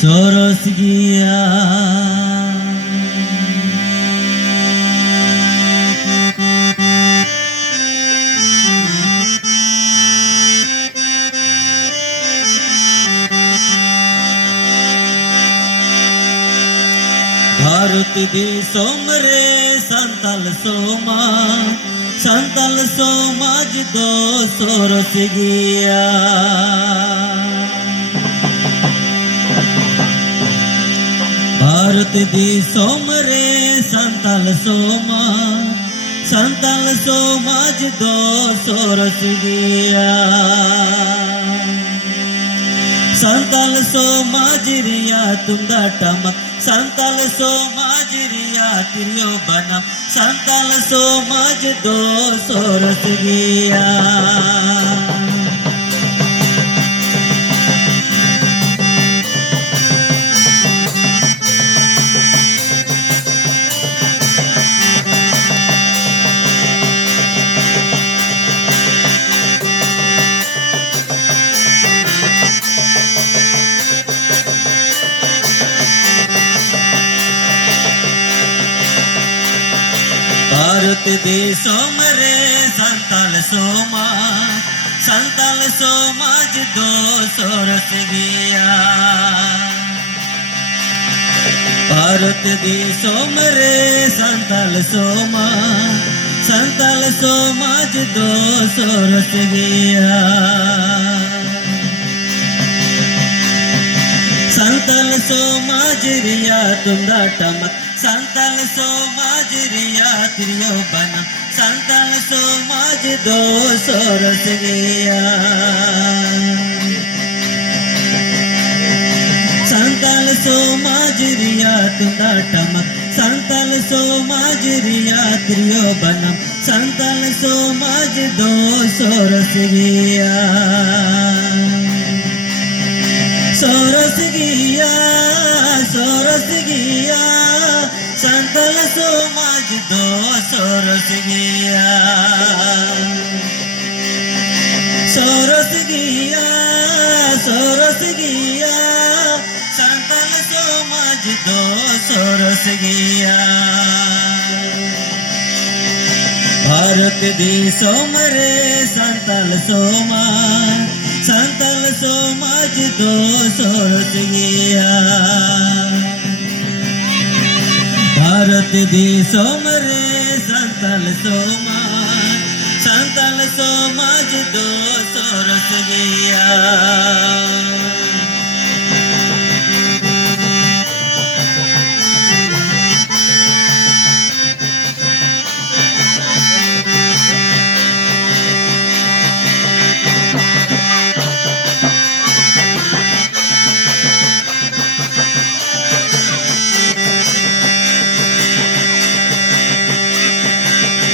Source गिया भारत दिसोम रे संतल समाज दो सोरस गिया भारत दिसोम रे संतल समाज दो सोरस गिया संतल समाज रिया तुंदा टमक संतल समाज रिया तिरियो बनम संतल समाज दो सोरस गिया भारत देशों रे संतल समाज दो सोरस गिया भारत देशों रे संतल समाज दो सोरस गिया संतल समाज रिया तुंदा टमक संतल समाज रिया तिरियो बनम संतल समाज दो सोरस गिया संतल समाज रिया तुंदा टमक संतल समाज रिया तिरियो बनम संतल समाज दो सोरस गिया सोरस गिया संतल समाज दो सोरस गिया सोरस गिया संतल समाज दो सोरस गिया भारत देशों रे संतल समाज दो सोरस गिया भारत देशों रे संतल समाज दो सोरस गिया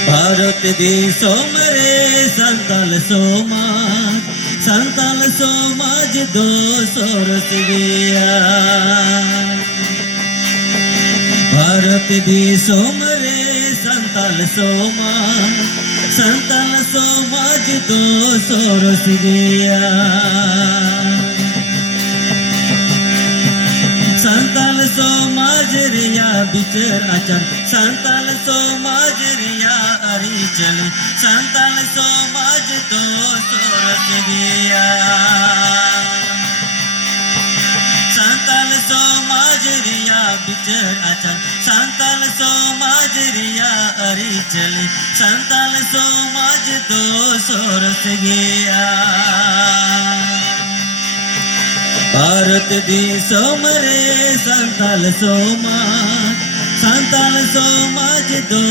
भारत देशों रे संतल समाज दो सोरस गिया भारत देशों रे संतल समाज दो सोरस गिया संतल समाज रिया बिचर आचर संतल समाज रिया अरी चली संतल समाज दो सोरस गिया संतल समाज रिया बिचर आचर संतल समाज रिया अरी चली संतल समाज दो सोरस गिया भारत देशों रे संतल समाज दो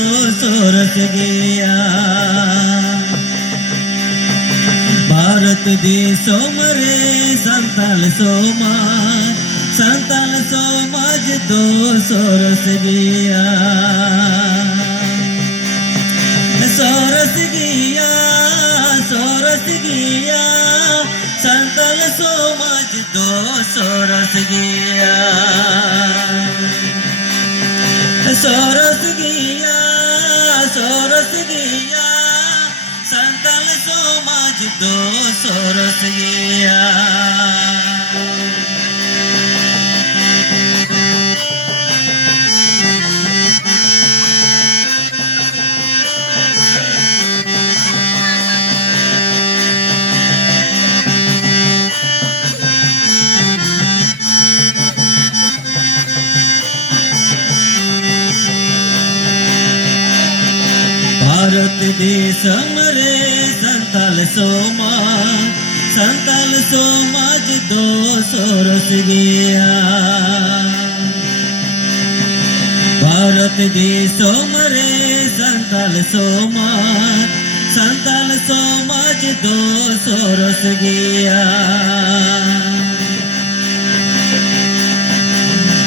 सोरस गिया भारत देशों रे संतल समाज दो सोरस गिया सोरस गिया संतल समाज दो सोरस गिया सोरस गिया संतल समाज दो सोरस गिया भारत देशम रे संताल समाज दो सोरस गया भारत देशम रे संताल समाज दो सोरस गया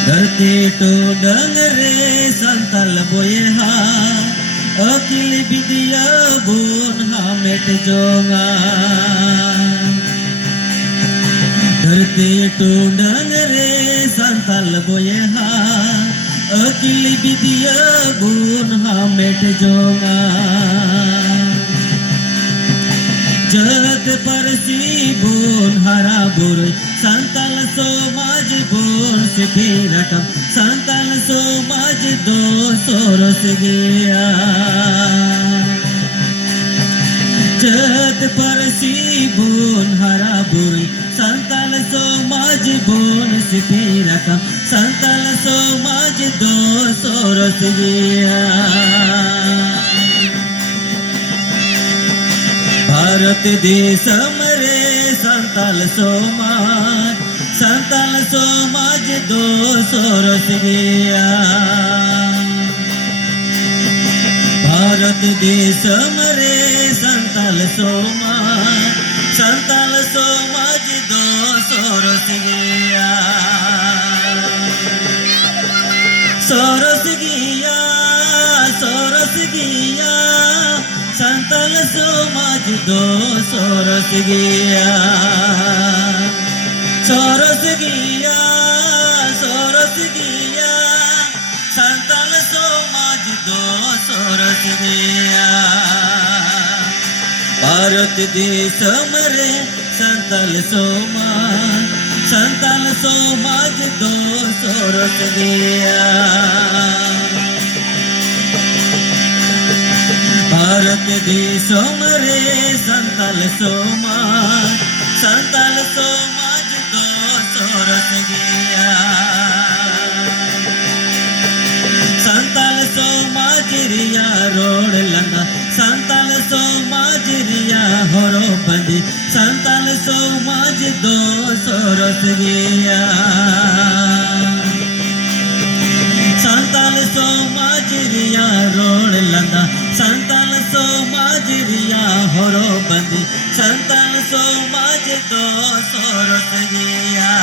धरती तो डंगरे संताल बोयहा अकिल विद्या बुन हामेट जोगा धरती तो डंगरे संताल बोयहा अकिल विद्या बुन हामेट जोगा जग परसी बोन हरा बुर संताल समाज बोन सिद्धि रकम संताल समाज दो सोरस गया जग परसी बोन हरा बुर संताल समाज बोन सिद्धि रकम संताल समाज दो सोरस गया भारत देशम रे संताल समाज दो सोरस गया भारत देशम रे संताल समाज दो सोरस गया सोरस गया संताल समाज दो सोरस गया सोरस गया संताल समाज दो सोरस गया भारत देशम रे संताल समाज दो सोरस गया भारत देशम रे संताल समाज दो सोरस गया संताल समाज रिया रोड लंगा संताल समाज रिया होरो बंदी संताल समाज दो सोरस गया संताल समाज रिया रोड लंगा संताल समाज रिया होरो बंदी संताल समाज दो सोरस गया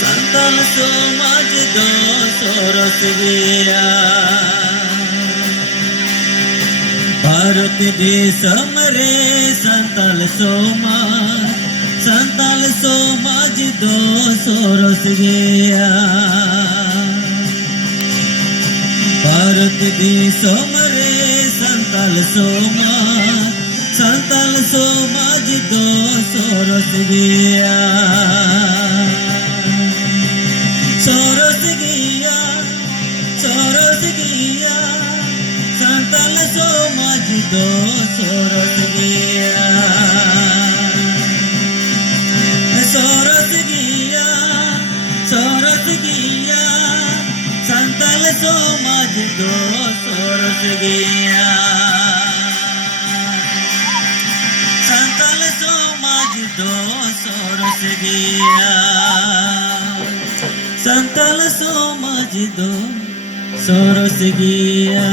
संताल समाज दो सोरस गया भारत देशम रे संताल समाज दो सोरस गया भारत देशम रे संताल समाज दो सोरस गया सोरस गया संताल समाज दो सोरस गया सोरस गया संताल समाज दो सोरस गया संताल समाज दो सोरस गया संताल समाज दो सोरस गया।